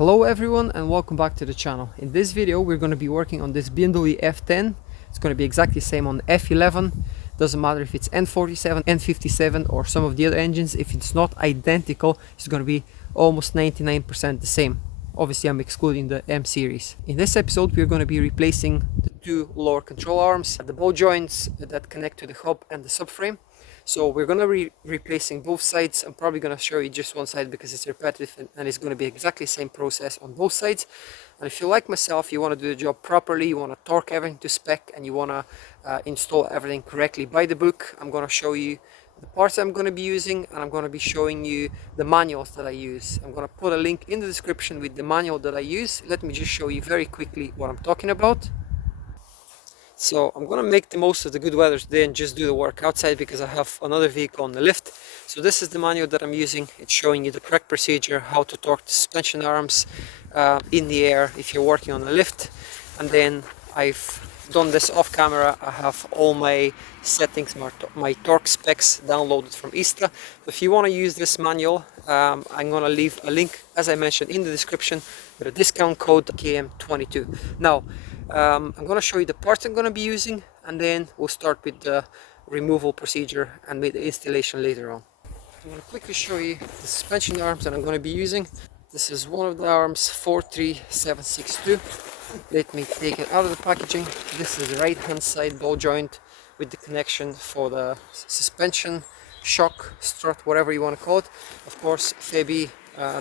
Hello everyone and welcome back to the channel. In this video we're going to be working on this BMW F10. It's going to be exactly the same on F11. Doesn't matter if it's N47, N57 or some of the other engines. If it's not identical, it's going to be almost 99% the same. Obviously I'm excluding the M series. In this episode we're going to be replacing the two lower control arms, the ball joints that connect to the hub and the subframe. So we're going to be replacing both sides. I'm probably going to show you just one side because it's repetitive and it's going to be exactly the same process on both sides. And if you like myself, you want to do the job properly, you want to torque everything to spec and you want to install everything correctly by the book, I'm going to show you the parts I'm going to be using, and I'm going to be showing you the manuals that I use. I'm going to put a link in the description with the manual that I use. Let me just show you very quickly what I'm talking about. So I'm going to make the most of the good weather today and just do the work outside because I have another vehicle on the lift. So this is the manual that I'm using. It's showing you the correct procedure, how to torque the suspension arms in the air if you're working on a lift. And then I've done this off camera. I have all my settings, my torque specs downloaded from Ista. So if you want to use this manual, I'm going to leave a link, as I mentioned, in the description with a discount code KM22. Now, I'm going to show you the parts I'm going to be using, and then we'll start with the removal procedure and with the installation later on. I'm going to quickly show you the suspension arms that I'm going to be using. This is one of the arms, 43762. Let me take it out of the packaging. This is the right hand side ball joint with the connection for the suspension, shock, strut, whatever you want to call it. Of course, Febi,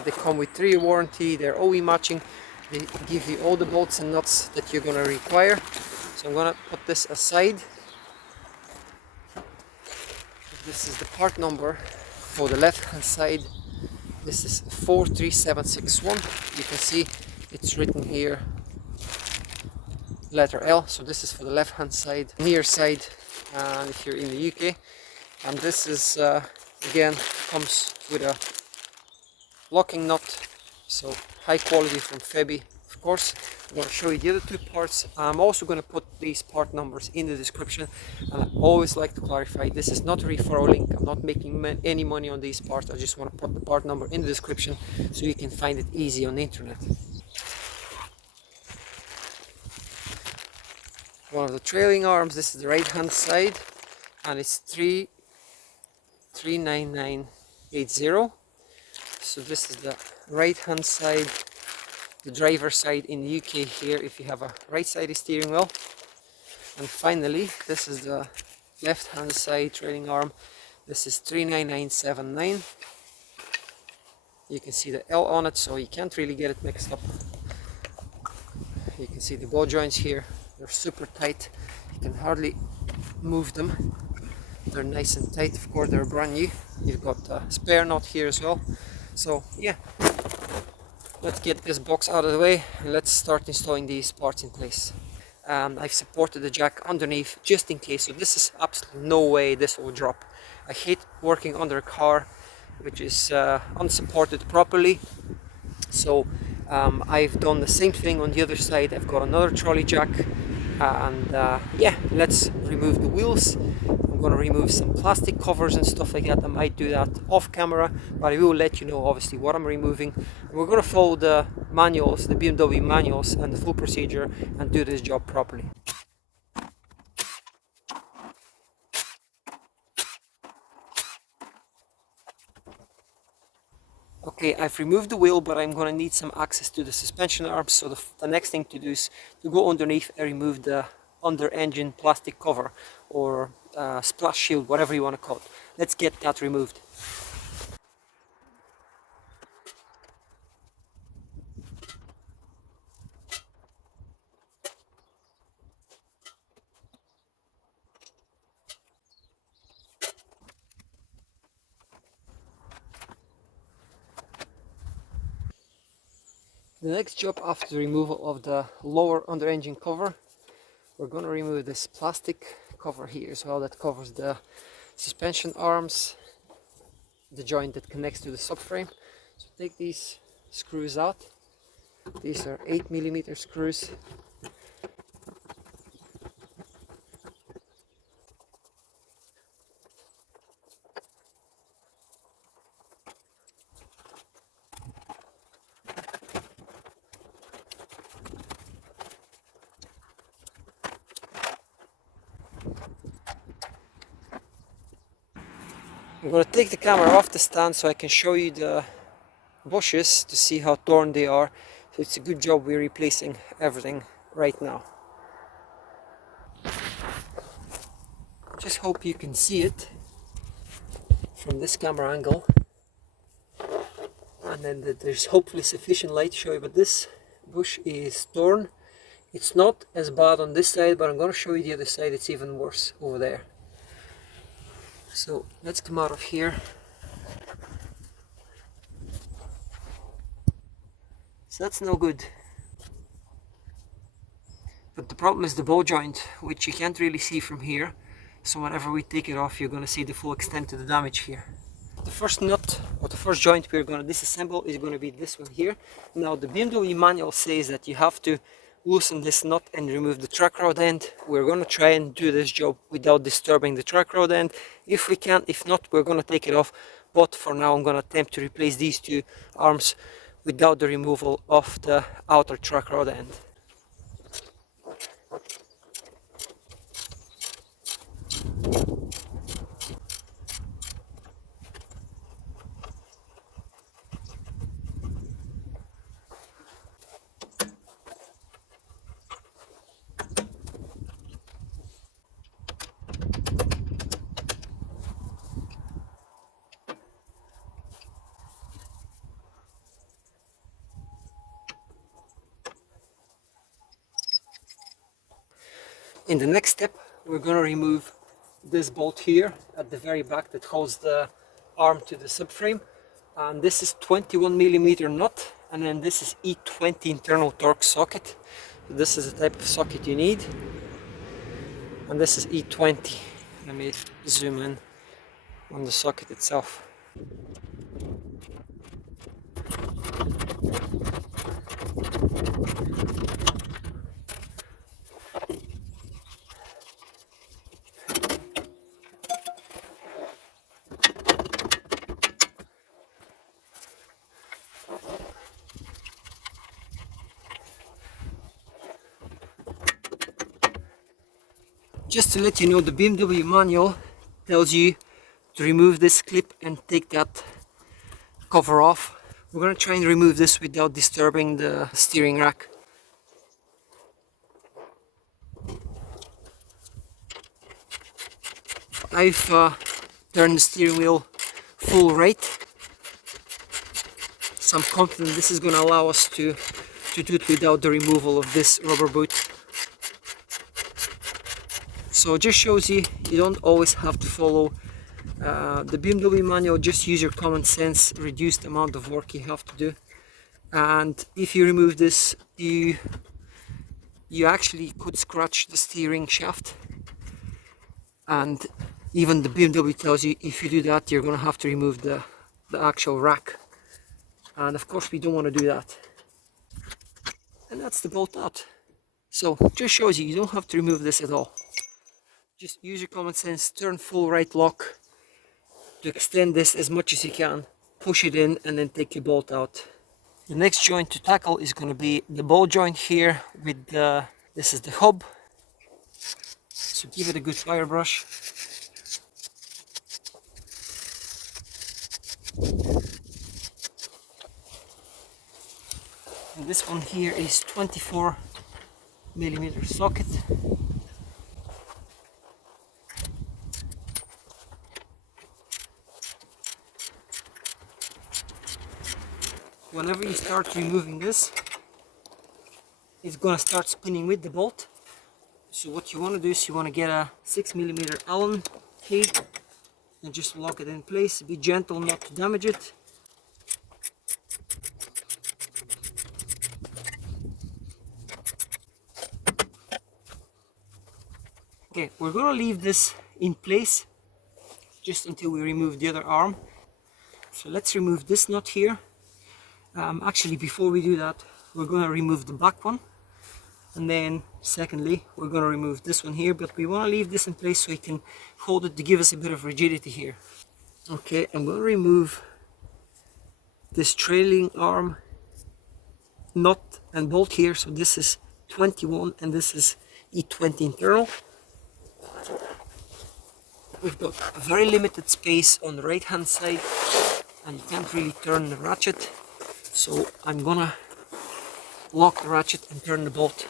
they come with 3-year warranty, they're OE matching. They give you all the bolts and nuts that you're going to require. So I'm going to put this aside. This is the part number for the left hand side. This is 43761. You can see it's written here letter L, so this is for the left hand side, near side, if you're in the UK. And this is again comes with a locking nut, so high quality from Febi. Of course, I'm going to show you the other two parts. I'm also going to put these part numbers in the description, and I always like to clarify, this is not a referral link. I'm not making any money on these parts. I just want to put the part number in the description so you can find it easy on the internet. One of the trailing arms, this is the right hand side, and it's 39980. So this is the right hand side, the driver's side in the UK here if you have a right sided steering wheel. And finally, this is the left hand side trailing arm. This is 39979. You can see the L on it, so you can't really get it mixed up. You can see the ball joints here. They're super tight, you can hardly move them. They're nice and tight. Of course, they're brand new. You've got a spare nut here as well. So yeah, let's get this box out of the way and let's start installing these parts in place. I've supported the jack underneath just in case, so this is absolutely no way this will drop. I hate working under a car which is unsupported properly. So I've done the same thing on the other side. I've got another trolley jack, and yeah, let's remove the wheels. I'm going to remove some plastic covers and stuff like that. I might do that off camera, but I will let you know obviously what I'm removing. And we're going to follow the manuals, the BMW manuals and the full procedure, and do this job properly. Okay, I've removed the wheel, but I'm going to need some access to the suspension arms, so the next thing to do is to go underneath and remove the under engine plastic cover or splash shield, whatever you want to call it. Let's get that removed. The next job after the removal of the lower under engine cover, we're going to remove this plastic cover here as well that covers the suspension arms, the joint that connects to the subframe. So take these screws out. These are 8mm screws. I'm going to take the camera off the stand so I can show you the bushes to see how torn they are. So it's a good job we're replacing everything right now. Just hope you can see it from this camera angle, and then there's hopefully sufficient light to show you. But this bush is torn. It's not as bad on this side, but I'm going to show you the other side. It's even worse over there. So let's come out of here. So that's no good. But the problem is the ball joint, which you can't really see from here. So whenever we take it off, you're going to see the full extent of the damage here. The first nut, or the first joint we're going to disassemble, is going to be this one here. Now the BMW manual says that you have to loosen this nut and remove the track rod end. We're going to try and do this job without disturbing the track rod end. If we can, if not, we're going to take it off. But for now I'm going to attempt to replace these two arms without the removal of the outer track rod end. In the next step, we're going to remove this bolt here at the very back that holds the arm to the subframe, and this is 21mm nut, and then this is E20 internal torque socket. This is the type of socket you need, and this is E20. Let me zoom in on the socket itself. Just to let you know, the BMW manual tells you to remove this clip and take that cover off. We're going to try and remove this without disturbing the steering rack. I've turned the steering wheel full right, so I'm confident this is going to allow us to do it without the removal of this rubber boot. So it just shows you don't always have to follow the BMW manual. Just use your common sense, reduce the amount of work you have to do. And if you remove this, you actually could scratch the steering shaft, and even the BMW tells you if you do that, you're going to have to remove the actual rack, and of course we don't want to do that. And that's the bolt out. So just shows you don't have to remove this at all. Just use your common sense, turn full right lock to extend this as much as you can, push it in, and then take your bolt out. The next joint to tackle is going to be the ball joint here with this is the hub. So give it a good fire brush. And this one here is 24mm socket. Whenever you start removing this, it's going to start spinning with the bolt. So what you want to do is you want to get a 6mm Allen key and just lock it in place. Be gentle not to damage it. Okay, we're going to leave this in place just until we remove the other arm. So let's remove this nut here. Actually, before we do that, we're going to remove the back one, and then secondly we're going to remove this one here, but we want to leave this in place so we can hold it to give us a bit of rigidity here. Okay, I'm going to remove this trailing arm nut and bolt here. So this is 21 and this is E20 internal. we've got a very limited space on the right hand side and you can't really turn the ratchet, so I'm gonna lock the ratchet and turn the bolt.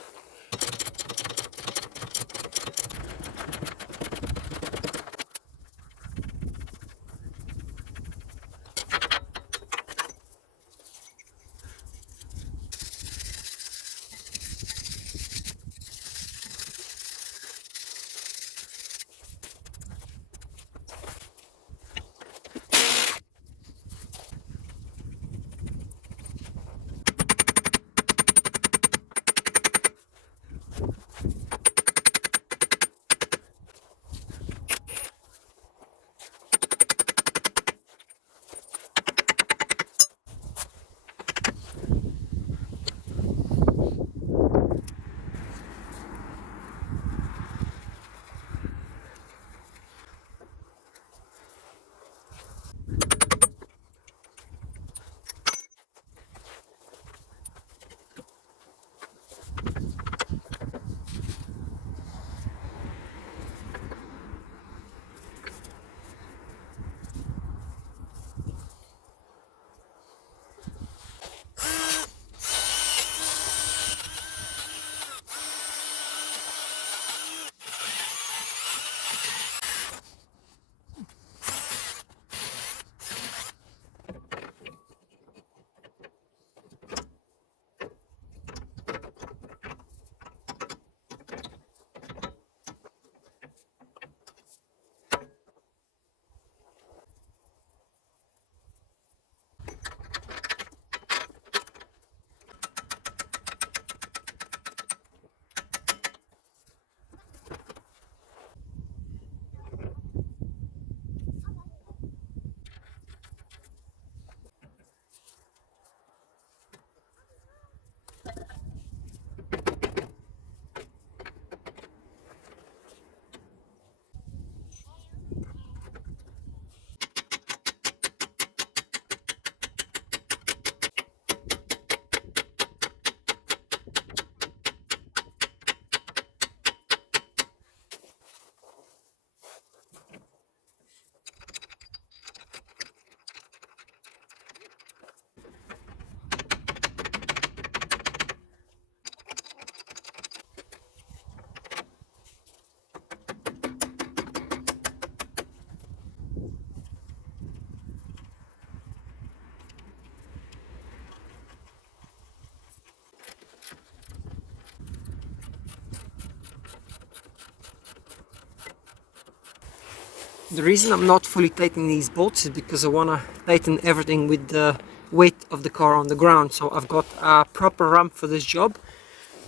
The reason I'm not fully tightening these bolts is because I want to tighten everything with the weight of the car on the ground. So I've got a proper ramp for this job.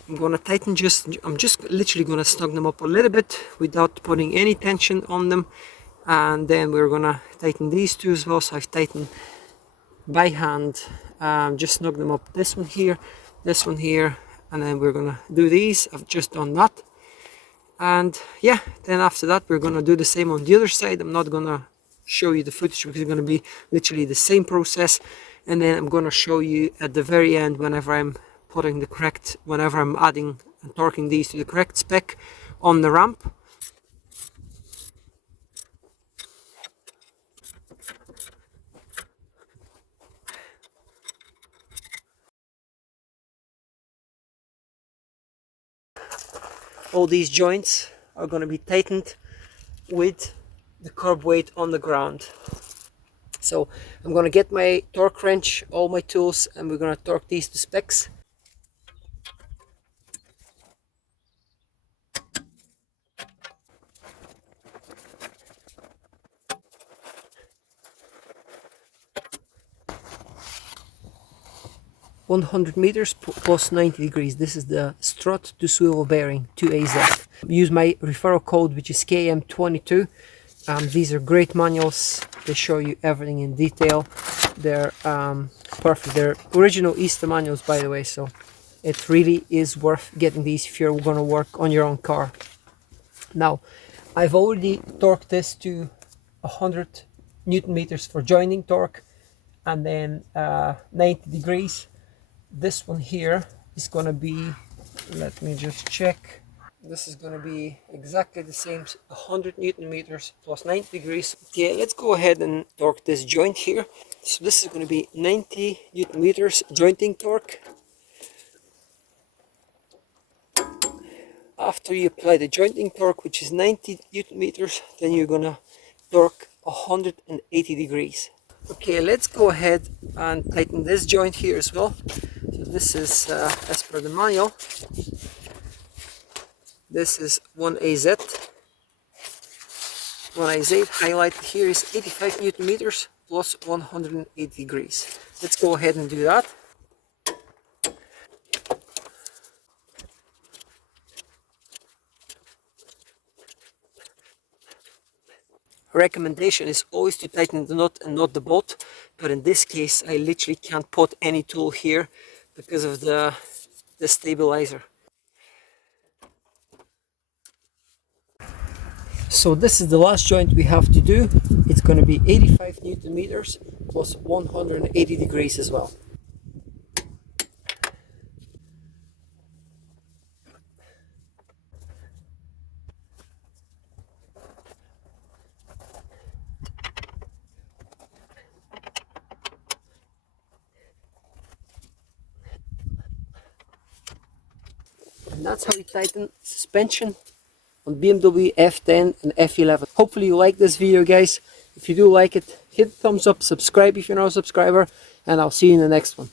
I'm going to tighten I'm just literally going to snug them up a little bit without putting any tension on them. And then we're going to tighten these two as well. So I've tightened by hand, just snug them up. This one here, and then we're going to do these. I've just done that. And yeah, then after that we're gonna do the same on the other side. I'm not gonna show you the footage because it's gonna be literally the same process. And then I'm gonna show you at the very end whenever I'm adding and torquing these to the correct spec on the ramp. All these joints are going to be tightened with the curb weight on the ground. So I'm going to get my torque wrench, all my tools, and we're going to torque these to specs. (100 meters plus 90 degrees). This is the strut to swivel bearing 2AZ. Use my referral code, which is KM22. These are great manuals. They show you everything in detail. They're perfect. They're original Easter manuals, by the way, so it really is worth getting these if you're going to work on your own car. Now, I've already torqued this to 100 Newton meters for joining torque, and then 90 degrees. This one here is going to be, let me just check, This is going to be exactly the same, 100 Newton meters plus 90 degrees. Okay, let's go ahead and torque this joint here. So this is going to be 90 Newton meters jointing torque. After you apply the jointing torque, which is 90 Newton meters, then you're going to torque 180 degrees. Okay, let's go ahead and tighten this joint here as well. So this is as per the manual. This is 1AZ. 1AZ highlighted here is 85 Newton meters plus 180 degrees. Let's go ahead and do that. Recommendation is always to tighten the nut and not the bolt, but in this case I literally can't put any tool here because of the stabilizer. So this is the last joint we have to do. It's going to be 85 Newton meters plus 180 degrees as well. And that's how we tighten suspension on BMW F10 and F11. Hopefully you like this video, guys. If you do like it, hit the thumbs up, subscribe if you're not a subscriber, and I'll see you in the next one.